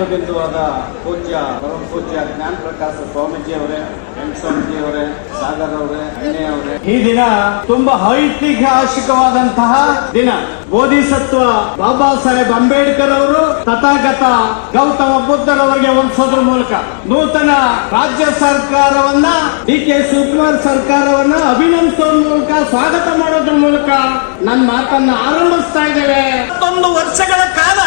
ಕೇಂದ್ರಬಿಂದುವಾದ ಪೂಜ್ಯ ಪರಮ ಪೂಜ್ಯ ಜ್ಞಾನ ಪ್ರಕಾಶ ಸ್ವಾಮೀಜಿ ಅವರೇ, ಸ್ವಾಮೀಜಿ ಅವರೇ, ಸಾಗರ್ ಅವರೇ, ಅಣ್ಣೆ ಅವರೇ, ಈ ದಿನ ತುಂಬಾ ಐತಿಹಾಸಿಕವಾದಂತಹ ದಿನ. ಬೋಧಿಸತ್ವ ಬಾಬಾ ಸಾಹೇಬ್ ಅಂಬೇಡ್ಕರ್ ಅವರು ತಥಾಗತ ಗೌತಮ ಬುದ್ಧರವರಿಗೆ ವಂದಿಸೋದ್ರ ಮೂಲಕ ನೂತನ ರಾಜ್ಯ ಸರ್ಕಾರವನ್ನ DK ಶಿವಕುಮಾರ್ ಸರ್ಕಾರವನ್ನ ಅಭಿನಂದಿಸೋದ್ರ ಮೂಲಕ ಸ್ವಾಗತ ಮಾಡೋದ್ರ ಮೂಲಕ ನನ್ನ ಮಾತನ್ನ ಆರಂಭಿಸ್ತಾ ಇದ್ದೇವೆ. 1 ವರ್ಷಗಳ ಕಾಲ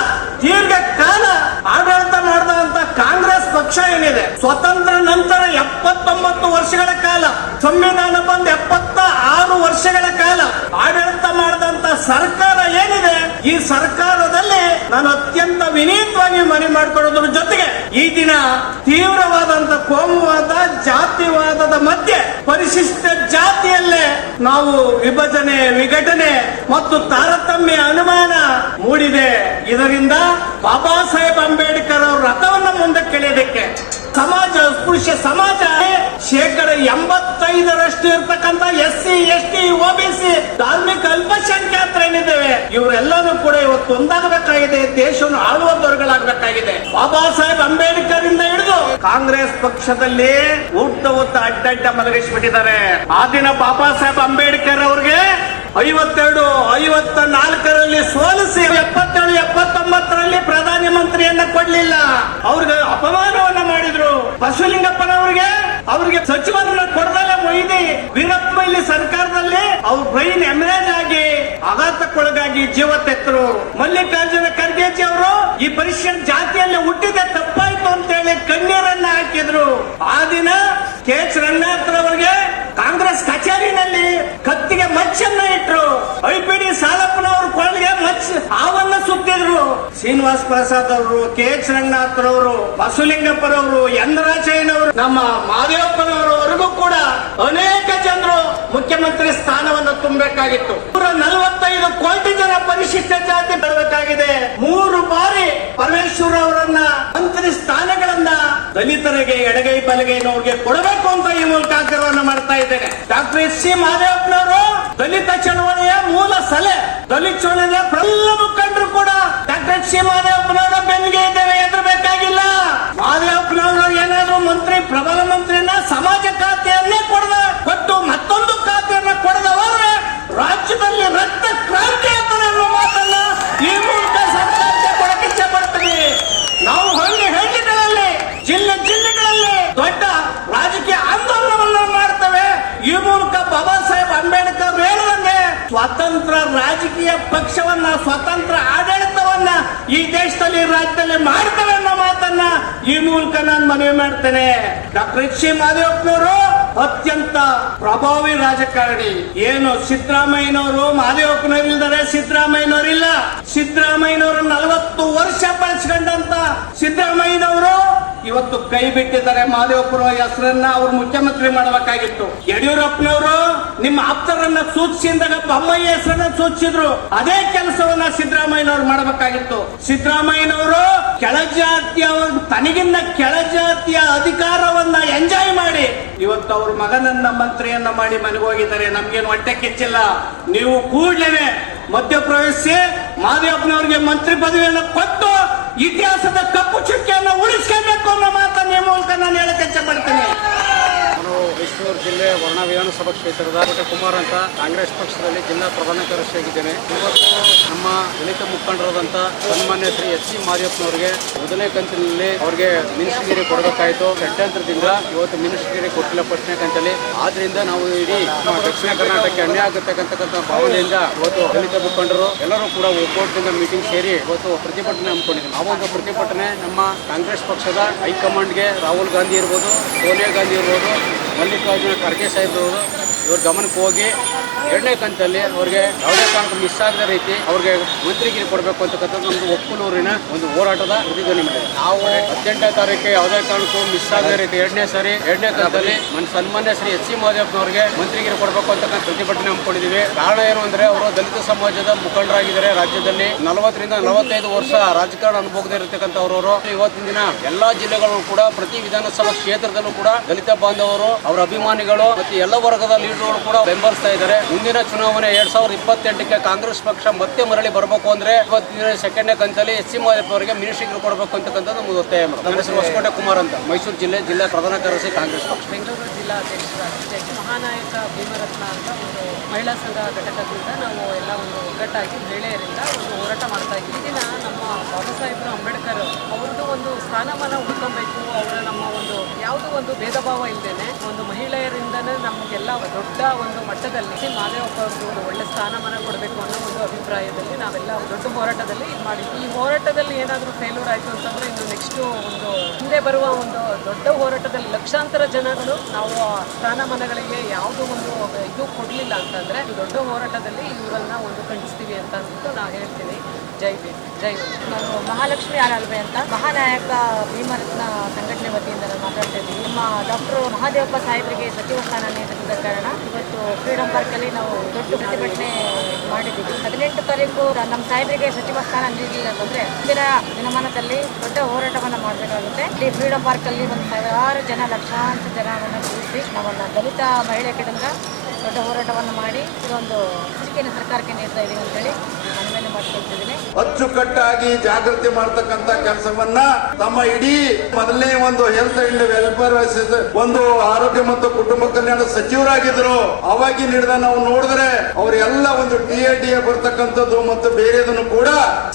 ದೀರ್ಘ ಕಾಲ ಆಡಳಿತ ಮಾಡಿದಂತ ಕಾಂಗ್ರೆಸ್ ಪಕ್ಷ ಏನಿದೆ, ಸ್ವತಂತ್ರ ನಂತರ 79 ವರ್ಷಗಳ ಕಾಲ, ಸಂವಿಧಾನ ಬಂದ 76 ವರ್ಷಗಳ ಕಾಲ ಆಡಳಿತ ಮಾಡಿದಂತ ಸರ್ಕಾರ ಏನಿದೆ, ಈ ಸರ್ಕಾರದಲ್ಲಿ ನಾನು ಅತ್ಯಂತ ವಿನೀತವಾಗಿ ಮನವಿ ಮಾಡಿಕೊಳ್ಳೋದ್ರ ಜೊತೆಗೆ ಈ ದಿನ ತೀವ್ರವಾದಂತ ಕೋಮುವಾದ, ಜಾತಿವಾದದ ಮಧ್ಯೆ ಪರಿಶಿಷ್ಟ ಜಾತಿಯಲ್ಲೇ ನಾವು ವಿಭಜನೆ, ವಿಘಟನೆ ಮತ್ತು ತಾರತಮ್ಯ ಅನುಮಾನ ಮೂಡಿದೆ. ಇದರಿಂದ ಬಾಬಾ ಸಾಹೇಬ್ ಅಂಬೇಡ್ಕರ್ ಅವರ ರಥವನ್ನು ಮುಂದಕ್ಕೆ ಎಳೆಯೋದಕ್ಕೆ ಸಮಾಜ, ಸ್ಪೃಶ್ಯ ಸಮಾಜ 85% ಇರ್ತಕ್ಕಂಥ SC, ST, OBC ಧಾರ್ಮಿಕ ಅಲ್ಪಸಂಖ್ಯಾತರೇನಿದ್ದೇವೆ, ಇವರೆಲ್ಲರೂ ಕೂಡ ಇವತ್ತು ಒಂದಾಗಬೇಕಾಗಿದೆ, ದೇಶವನ್ನು ಆಳುವ ವರ್ಗಗಳಾಗಬೇಕಾಗಿದೆ. ಬಾಬಾ ಸಾಹೇಬ್ ಅಂಬೇಡ್ಕರ್ ಇಂದ ಹಿಡಿದು ಕಾಂಗ್ರೆಸ್ ಪಕ್ಷದಲ್ಲಿ ಊಟ ಅಡ್ಡಡ್ಡ ಮಲಗಿಸ್ಬಿಟ್ಟಿದ್ದಾರೆ. ಆ ದಿನ ಬಾಬಾ ಸಾಹೇಬ್ ಅಂಬೇಡ್ಕರ್ ಅವ್ರಿಗೆ 54ರಲ್ಲಿ ಸೋಲಿಸಿ 77, 79ರಲ್ಲಿ ಪ್ರಧಾನಿ ಮಂತ್ರಿಯನ್ನ ಕೊಡ್ಲಿಲ್ಲ, ಅವ್ರಿಗೆ ಅಪಮಾನವನ್ನ ಮಾಡಿದ್ರು. ಬಸವಲಿಂಗಪ್ಪನವ್ರಿಗೆ ಸಚಿವರನ್ನ ಕೊಡದಲ್ಲೇ ಮೊಯ್ದಿ ವೀರಪ್ಪ ಮೊಯ್ಲಿ ಸರ್ಕಾರದಲ್ಲಿ ಅವ್ರ ಬ್ರೈನ್ ಎಮರೇಜ್ ಆಗಿ ಆಘಾತಕ್ಕೊಳಗಾಗಿ ಜೀವ ತೆತ್ತರು. ಮಲ್ಲಿಕಾರ್ಜುನ ಖರ್ಗೆಜಿ ಅವರು ಈ ಪರಿಶಿಷ್ಟ ಜಾತಿಯಲ್ಲಿ ಹುಟ್ಟಿದೆ ತಪ್ಪಾಯ್ತು ಅಂತ ಹೇಳಿ ಕಣ್ಣೀರನ್ನ ಹಾಕಿದ್ರು. ಆ ದಿನ KH ರಂಗನಾಥ್ರವರಿಗೆ ಕಾಂಗ್ರೆಸ್ ಕಚೇರಿನಲ್ಲಿ ಕತ್ತಿಗೆ ಮಚ್ಚನ್ನ ಇಟ್ರು. IPD ಸಾಲಪ್ಪನವ್ರ ಕೊಳಗೆ ಹಾವನ್ನ ಸುತ್ತಿದ್ರು. ಶ್ರೀನಿವಾಸ್ ಪ್ರಸಾದ್ ಅವರು, KH ರಂಗನಾಥ್ರವರು, ಬಸವಲಿಂಗಪ್ಪನವರು, ಎನ್ ರಾಜಯ್ಯನವರು, ನಮ್ಮ ಮಾದೇವಪ್ಪನವರವರೆಗೂ ಕೂಡ ಅನೇಕ ಜನರು ಮುಖ್ಯಮಂತ್ರಿ ಸ್ಥಾನವನ್ನು ತುಂಬಬೇಕಾಗಿತ್ತು. 145 ಕೋಟಿ ಜನ ಪರಿಶಿಷ್ಟ ಜಾತಿ ಬರಬೇಕಾಗಿದೆ. 3 ಬಾರಿ ಪರಮೇಶ್ವರ್ ಅವರನ್ನ ಮಂತ್ರಿ ಸ್ಥಾನಗಳನ್ನ ದಲಿತರಿಗೆ, ಎಡಗೈ ಬಲಗೈನವ್ರಿಗೆ ಕೊಡಬೇಕು ಅಂತ ಈ ಮೂಲಕ ಆಗ್ರಹವನ್ನು ಮಾಡ್ತಾ ಇದ್ದೇನೆ. ಡಾಕ್ಟರ್ SC ಮಾದೇವಪ್ಪನವರು ದಲಿತ ಚಳವಳಿಯ ಮೂಲ ಸಲೆ, ದಲಿತ ಚಳವಳಿಯ ಎಲ್ಲ ಮುಖಂಡರು ಕೂಡ ಡಾಕ್ಟರ್ SC ಮಾದೇವಪ್ಪನವರ ಬೆನ್ನಿಗೆ ಇದ್ದೇವೆ, ಎದುರಬೇಕಾಗಿಲ್ಲ. ಮಾದೇವಪ್ಪನವರು ಏನಾದ್ರು ಮಂತ್ರಿ, ಪ್ರಬಲ ಮಂತ್ರಿಯನ್ನ ಸಮಾಜ ಖಾತೆಯನ್ನೇ ಕೊಟ್ಟು ಮತ್ತೊಂದು ಖಾತೆಯನ್ನ ಕೊಡದವರೆ ರಾಜ್ಯದಲ್ಲಿ ರಕ್ತ ಕ್ರಾಂತಿ ಅಂತಾರೆ ಅನ್ನೋ ಮಾತನ್ನ ಈ ಮೂಲಕ ಸರ್ಕಾರಕ್ಕೆ ಕೊಡಕ್ಕೆ ಇಚ್ಛೆ ಪಡ್ತೀವಿ. ನಾವು ಹಳ್ಳಿಗಳಲ್ಲಿ, ಜಿಲ್ಲೆಗಳಲ್ಲಿ ದೊಡ್ಡ ರಾಜಕೀಯ ಆಂದೋಲನವನ್ನ ಮಾಡ್ತೇವೆ. ಈ ಮೂಲಕ ಬಾಬಾ ಸಾಹೇಬ್ ಅಂಬೇಡ್ಕರ್ ಹೇಳಿದಂಗೆ ಸ್ವತಂತ್ರ ರಾಜಕೀಯ ಪಕ್ಷವನ್ನ, ಸ್ವತಂತ್ರ ಆಡಳಿತವನ್ನ ಈ ದೇಶದಲ್ಲಿ, ರಾಜ್ಯದಲ್ಲಿ ಮಾಡ್ತೇವೆ ಅನ್ನೋ ಮಾತನ್ನ ಈ ಮೂಲಕ ನಾನು ಮನವಿ ಮಾಡ್ತೇನೆ. ಡಾಕ್ಟರ್ SC ಮಾದೇವಪ್ಪನವರು ಅತ್ಯಂತ ಪ್ರಭಾವಿ ರಾಜಕಾರಣಿ. ಏನು ಸಿದ್ದರಾಮಯ್ಯನವರು, ಮಾದೇವಪ್ಪನವರಿದ್ದಾರೆ, ಸಿದ್ದರಾಮಯ್ಯನವರಿಲ್ಲ. ಸಿದ್ದರಾಮಯ್ಯನವರು 40 ವರ್ಷ ಬಳಸ್ಕೊಂಡಂತ ಸಿದ್ದರಾಮಯ್ಯನವರು ಇವತ್ತು ಕೈ ಬಿಟ್ಟಿದ್ದಾರೆ. ಮಾದೇವಪ್ಪನ ಹೆಸರನ್ನ ಅವ್ರು ಮುಖ್ಯಮಂತ್ರಿ ಮಾಡಬೇಕಾಗಿತ್ತು. ಯಡಿಯೂರಪ್ಪನವರು ನಿಮ್ಮ ಆಪ್ತರನ್ನ ಸೂಚಿಸಿದಾಗ ಬೊಮ್ಮಾಯಿ ಹೆಸರನ್ನ ಸೂಚಿಸಿದ್ರು. ಅದೇ ಕೆಲಸವನ್ನ ಸಿದ್ದರಾಮಯ್ಯನವರು ಮಾಡಬೇಕಾಗಿತ್ತು. ಸಿದ್ದರಾಮಯ್ಯನವರು ಕೆಳಜಾತಿಯ, ತನಗಿನ್ನ ಕೆಳಜಾತಿಯ ಅಧಿಕಾರವನ್ನ ಎಂಜಾಯ್ ಮಾಡಿ ಇವತ್ತು ಅವ್ರ ಮಗನನ್ನ ಮಂತ್ರಿಯನ್ನ ಮಾಡಿ ಮನೆಗೆ ಹೋಗಿದ್ದಾರೆ. ನಮ್ಗೇನು ಹೊಟ್ಟೆ ಕಿಚ್ಚಿಲ್ಲ. ನೀವು ಕೂಡಲೇ ಮಧ್ಯಪ್ರವೇಶಿಸಿ ಮಾದೇವಪ್ಪನವರಿಗೆ ಮಂತ್ರಿ ಪದವಿಯನ್ನು ಕೊಟ್ಟು ಇತಿಹಾಸದ ಕಪ್ಪು ಚುಕ್ಕಿಯನ್ನು ಉಳಿಸ್ಕೊಳ್ಬೇಕು ಅನ್ನೋ ಮಾತನ್ನ ಈ ಮೂಲಕ ನಾನು ಹೇಳಕ್ಕೆ ಇಚ್ಛೆ ಪಡ್ತೀನಿ. ನಾನು ವಿಷ್ಣುವರ್ಧನ್ ಜಿಲ್ಲೆ ವರ್ಣ ವಿಧಾನಸಭಾ ಕ್ಷೇತ್ರದ ಕೋಟೆ ಕುಮಾರ್ ಅಂತ ಕಾಂಗ್ರೆಸ್ ಪಕ್ಷದಲ್ಲಿ ಜಿಲ್ಲಾ ಪ್ರಧಾನ ಕಾರ್ಯದರ್ಶಿಯಾಗಿದ್ದೇನೆ. ಇವತ್ತು ನಮ್ಮ ದಲಿತ ಮುಖಂಡರಾದಂಥ ಸನ್ಮಾನ್ಯ ಶ್ರೀ SC ಮಾದೇವಪ್ಪನವರಿಗೆ ಮೊದಲನೇ ಕಂತಿನಲ್ಲಿ ಅವರಿಗೆ ಮಿನಿಸ್ಟ್ರಿಗಿರಿ ಕೊಡಬೇಕಾಯಿತು. ಷಡ್ಯಂತ್ರದಿಂದ ಇವತ್ತು ಮಿನಿಸ್ಟ್ರಿಗಿರಿ ಕೊಟ್ಟಿಲ್ಲ ಫಸ್ಟ್ನೇ ಕಂತಲ್ಲಿ. ಆದ್ರಿಂದ ನಾವು ಇಡೀ ದಕ್ಷಿಣ ಕರ್ನಾಟಕಕ್ಕೆ ಅನ್ಯಾಯ ಆಗತಕ್ಕಂಥ ಭಾವನೆಯಿಂದ ಇವತ್ತು ದಲಿತ ಮುಖಂಡರು ಎಲ್ಲರೂ ಕೂಡ ಒಕ್ಕೂಟದಿಂದ ಮೀಟಿಂಗ್ ಸೇರಿ ಇವತ್ತು ಪ್ರತಿಭಟನೆ ಹಮ್ಮಿಕೊಂಡಿದ್ದೀವಿ. ಆ ಒಂದು ಪ್ರತಿಭಟನೆ ನಮ್ಮ ಕಾಂಗ್ರೆಸ್ ಪಕ್ಷದ ಹೈಕಮಾಂಡ್ಗೆ ರಾಹುಲ್ ಗಾಂಧಿ ಇರ್ಬೋದು, ಸೋನಿಯಾ ಗಾಂಧಿ ಇರ್ಬೋದು, ಮಲ್ಲಿಕಾರ್ಜುನ ಖರ್ಗೆ ಸಾಹೇಬ್ರವರು ಇವ್ರ ಗಮನಕ್ಕೆ ಹೋಗಿ 2ನೇ ಕಂತಲ್ಲಿ ಅವ್ರಿಗೆ ಯಾವುದೇ ಕಾರಣಕ್ಕೂ ಮಿಸ್ ಆಗದ ರೀತಿ ಅವ್ರಿಗೆ ಮಂತ್ರಿಗಿರಿ ಕೊಡಬೇಕು ಅಂತಕ್ಕಂಥದ್ದು ನಮ್ದು ಒಕ್ಕಲೂರಿನ ಒಂದು ಹೋರಾಟದ ಪ್ರತಿಧ್ವನಿ ಮಾಡಿದೆ. ನಾವು 18ನೇ ತಾರೀಕಿಗೆ ಯಾವುದೇ ಕಾರಣಕ್ಕೂ ಮಿಸ್ ಆಗದ ರೀತಿ 2ನೇ ಕಂತಲ್ಲಿ ಸನ್ಮಾನ್ಯ ಶ್ರೀ SC ಮಾದೇವಪ್ಪನವರಿಗೆ ಮಂತ್ರಿಗಿರಿ ಕೊಡಬೇಕು ಅಂತಕ್ಕಂಥ ಪ್ರತಿಭಟನೆ ಹಮ್ಮಿಕೊಂಡಿದ್ದೀವಿ. ಕಾರಣ ಏನು ಅಂದ್ರೆ ಅವರು ದಲಿತ ಸಮಾಜದ ಮುಖಂಡರಾಗಿದ್ದಾರೆ. ರಾಜ್ಯದಲ್ಲಿ 40 ರಿಂದ 45 ವರ್ಷ ರಾಜಕಾರಣ ಅನುಭವದಲ್ಲಿರತಕ್ಕಂಥವ್ರವರು. ಇವತ್ತಿನ ದಿನ ಎಲ್ಲಾ ಜಿಲ್ಲೆಗಳು ಕೂಡ ಪ್ರತಿ ವಿಧಾನಸಭಾ ಕ್ಷೇತ್ರದಲ್ಲೂ ಕೂಡ ದಲಿತ ಬಾಂಧವರು, ಅವರ ಅಭಿಮಾನಿಗಳು ಮತ್ತು ಎಲ್ಲ ವರ್ಗದ ಲೀಡರ್ಗಳು ಕೂಡ ಬೆಂಬಲಿಸ್ತಾ ಇದ್ದಾರೆ. ಮುಂದಿನ ಚುನಾವಣೆ 2028ಕ್ಕೆ ಕಾಂಗ್ರೆಸ್ ಪಕ್ಷ ಮತ್ತೆ ಮರಳಿ ಬರಬೇಕು ಅಂದ್ರೆ ಸೆಕೆಂಡ್ನೇ ಕಂತಲ್ಲಿ ಎಸ್ ಸಿ ಮಾದೇವಪ್ಪ ಅವರಿಗೆ ಮಿನಿಸ್ಟ್ರಿಗೆ ಕೊಡಬೇಕು ಅಂತಕ್ಕಂಥದ್ದು ನಮ್ಮದು ಒತ್ತಾಯ. ನನ್ನ ಹೆಸರು ಹೊಸಕೋಟೆ ಕುಮಾರ್ ಅಂತ, ಮೈಸೂರು ಜಿಲ್ಲಾ ಪ್ರಧಾನ ಕಾರ್ಯದರ್ಶಿ ಕಾಂಗ್ರೆಸ್ ಪಕ್ಷ. ಬೆಂಗಳೂರು ಜಿಲ್ಲಾಧ್ಯಕ್ಷರಾಗಿ ಮಹಾನಾಯಕ ಭೀಮರತ್ನ ಅಂತ ಒಂದು ಮಹಿಳಾ ಸಂಘ ಘಟಕದಿಂದ ನಾವು ಎಲ್ಲ ಒಂದು ಒಗ್ಗಟ್ಟಾಗಿ ಮಹಿಳೆಯರಿಂದ ಒಂದು ಹೋರಾಟ ಮಾಡ್ತಾ ಇದ್ದೀವಿ. ಈ ದಿನ ನಮ್ಮ ಬಾಬಾ ಸಾಹೇಬರು ಅಂಬೇಡ್ಕರ್ ಅವ್ರದ್ದು ಒಂದು ಸ್ಥಾನಮಾನ ಉಳ್ಕೊಬೇಕು, ಅವರ ನಮ್ಮ ಒಂದು ಯಾವುದೋ ಒಂದು ಭೇದ ಭಾವ ಇಲ್ಲದೇನೆ ಒಂದು ಮಹಿಳೆಯರಿಂದನೇ ನಮಗೆಲ್ಲ ದೊಡ್ಡ ಒಂದು ಮಟ್ಟದಲ್ಲಿ ಮಾದೇವಪ್ಪ ಅವ್ರದ್ದು ಒಂದು ಒಳ್ಳೆ ಸ್ಥಾನಮಾನ ಕೊಡಬೇಕು ಅನ್ನೋ ಒಂದು ಅಭಿಪ್ರಾಯದಲ್ಲಿ ನಾವೆಲ್ಲ ದೊಡ್ಡ ಹೋರಾಟದಲ್ಲಿ ಇದು ಮಾಡಿದ್ವಿ. ಈ ಹೋರಾಟದಲ್ಲಿ ಏನಾದರೂ ಫೇಲ್ಯೂರ್ ಆಯಿತು ಅಂತಂದರೆ ಇನ್ನು ನೆಕ್ಸ್ಟು ಒಂದು ಹಿಂದೆ ಬರುವ ಒಂದು ದೊಡ್ಡ ಹೋರಾಟದಲ್ಲಿ ಲಕ್ಷಾಂತರ ಜನಗಳು ನಾವು ಸ್ಥಾನಮಾನಗಳಿಗೆ ಯಾವುದೋ ಒಂದು ಇದು ಕೊಡಲಿಲ್ಲ ಅಂತಂದರೆ ದೊಡ್ಡ ಹೋರಾಟದಲ್ಲಿ ಇವರನ್ನ ಒಂದು ಖಂಡಿಸ್ತೀವಿ ಅಂತ ಅಂದ್ಬಿಟ್ಟು ನಾನು ಹೇಳ್ತೀನಿ. ಜೈ ಭೀಮ್, ಜೈ ಭೀಮ್. ನಾನು ಮಹಾಲಕ್ಷ್ಮಿ ಆಲಾಳ್ವೆ ಅಂತ ಮಹಾನಾಯಕ ಭೀಮರತ್ನ ಸಂಘಟನೆ ವತಿಯಿಂದ ನಾನು ಮಾತಾಡ್ತಾ ಇದ್ದೀವಿ. ನಮ್ಮ ಡಾಕ್ಟರ್ ಮಹಾದೇವಪ್ಪ ಸಾಹೇಬರಿಗೆ ಸಚಿವ ಸ್ಥಾನ ನೀಡಿದ ಕಾರಣ ಇವತ್ತು ಫ್ರೀಡಂ ಪಾರ್ಕಲ್ಲಿ ನಾವು ದೊಡ್ಡ ಪ್ರತಿಭಟನೆ ಮಾಡಿದ್ದೀವಿ. 18 ತಾರೀಕು ನಮ್ಮ ಸಾಹೇಬರಿಗೆ ಸಚಿವ ಸ್ಥಾನ ನೀಡಲಿಲ್ಲ ಅಂತಂದರೆ ಮುಂದಿನ ದಿನಮಾನದಲ್ಲಿ ದೊಡ್ಡ ಹೋರಾಟವನ್ನು ಮಾಡಬೇಕಾಗುತ್ತೆ. ಇಲ್ಲಿ ಫ್ರೀಡಂ ಪಾರ್ಕಲ್ಲಿ ಒಂದು ಸಾವಿರಾರು ಜನ, ಲಕ್ಷಾಂತರ ಜನವನ್ನು ಕೂರಿಸಿ ನಾವನ್ನ ದಲಿತ ಮಹಿಳೆ ಕಡೆಯಿಂದ ದೊಡ್ಡ ಹೋರಾಟವನ್ನು ಮಾಡಿ ಇದೊಂದು ಸೂಚನೆಯನ್ನು ಸರ್ಕಾರಕ್ಕೆ ನೀಡ್ತಾ ಇದ್ದೀವಿ ಅಂತೇಳಿ ಮನವಿಯನ್ನು ಮಾಡ್ಕೊಳ್ತಿದ್ದೀನಿ. ಅಚ್ಚುಕಟ್ಟಾಗಿ ಜಾಗೃತಿ ಮಾಡ್ತಕ್ಕಂತ ಕೆಲಸವನ್ನ ತಮ್ಮ ಇಡೀ ಮೊದಲನೇ ಒಂದು ಹೆಲ್ತ್ ಅಂಡ್ ವೆಲ್ಫೇರ್ ಒಂದು ಆರೋಗ್ಯ ಮತ್ತು ಕುಟುಂಬ ಕಲ್ಯಾಣ ಸಚಿವರಾಗಿದ್ರು ಅವಾಗಿ ಹಿಡಿದ ನಾವು ನೋಡಿದ್ರೆ ಅವರೆಲ್ಲ ಒಂದು DADA ಬರ್ತಕ್ಕಂಥದ್ದು ಮತ್ತು ಬೇರೆದನ್ನು ಕೂಡ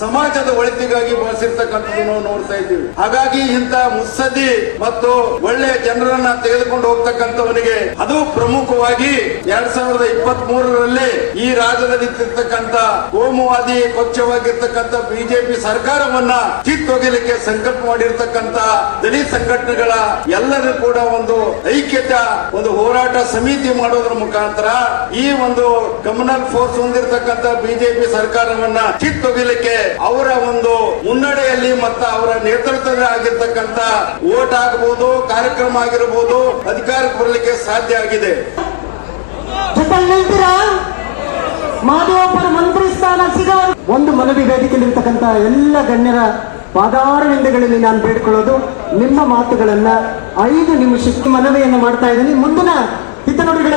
ಸಮಾಜದ ಒಳಿತಿಗಾಗಿ ಬಳಸಿರ್ತಕ್ಕಂಥದ್ದು ನಾವು ನೋಡ್ತಾ ಇದ್ದೀವಿ. ಹಾಗಾಗಿ ಇಂತ ಮುತ್ಸದ್ದಿ ಮತ್ತು ಒಳ್ಳೆಯ ಜನರನ್ನ ತೆಗೆದುಕೊಂಡು ಹೋಗ್ತಕ್ಕಂಥವನಿಗೆ ಅದು ಪ್ರಮುಖವಾಗಿ 2023ರಲ್ಲಿ ಈ ರಾಜ್ಯದಲ್ಲಿ ಇರ್ತಕ್ಕಂಥ ಕೋಮುವಾದಿ ಪಕ್ಷವಾಗಿರ್ತಕ್ಕಂಥ ಬಿಜೆಪಿ ಸರ್ಕಾರವನ್ನ ಕಿತ್ತೊಗೆಯಲಿಕ್ಕೆ ಸಂಕಲ್ಪ ಮಾಡಿರ್ತಕ್ಕಂಥ ದಲಿತ ಸಂಘಟನೆಗಳ ಎಲ್ಲರೂ ಕೂಡ ಒಂದು ಐಕ್ಯತೆ ಒಂದು ಹೋರಾಟ ಸಮಿತಿ ಮಾಡೋದ್ರ ಮುಖಾಂತರ ಈ ಒಂದು ಕಮ್ಯುನಲ್ ಫೋರ್ಸ್ ಹೊಂದಿರತಕ್ಕಂಥ ಬಿಜೆಪಿ ಸರ್ಕಾರವನ್ನ ಕಿತ್ತೊಗೆಯಲಿಕ್ಕೆ ಅವರ ಒಂದು ಮುನ್ನಡೆಯಲ್ಲಿ ಮತ್ತು ಅವರ ನೇತೃತ್ವದಲ್ಲಿ ಆಗಿರ್ತಕ್ಕಂಥ ಓಟ್ ಆಗಬಹುದು, ಕಾರ್ಯಕ್ರಮ ಆಗಿರಬಹುದು, ಅಧಿಕಾರಕ್ಕೆ ಬರಲಿಕ್ಕೆ ಸಾಧ್ಯ ಆಗಿದೆ. ಜೊತೆಲಿ ನಿಲ್ತೀರಾ? ಮಾದೇವಪ್ಪರ ಮಂತ್ರಿ ಸ್ಥಾನ ಸಿಗೋರು ಒಂದು ಮನವಿ ವೇದಿಕೆಯಲ್ಲಿರ್ತಕ್ಕಂಥ ಎಲ್ಲ ಗಣ್ಯರ ಪಾದಾರವಿಂದಗಳಲ್ಲಿ ನಾನು ಬೇಡಿಕೊಳ್ಳೋದು ನಿಮ್ಮ ಮಾತುಗಳನ್ನ 5 ನಿಮಿಷಕ್ಕೆ ಮನವಿಯನ್ನು ಮಾಡ್ತಾ ಇದ್ದೀನಿ. ಮುಂದಿನ ಹಿತನುಡಿಗಳ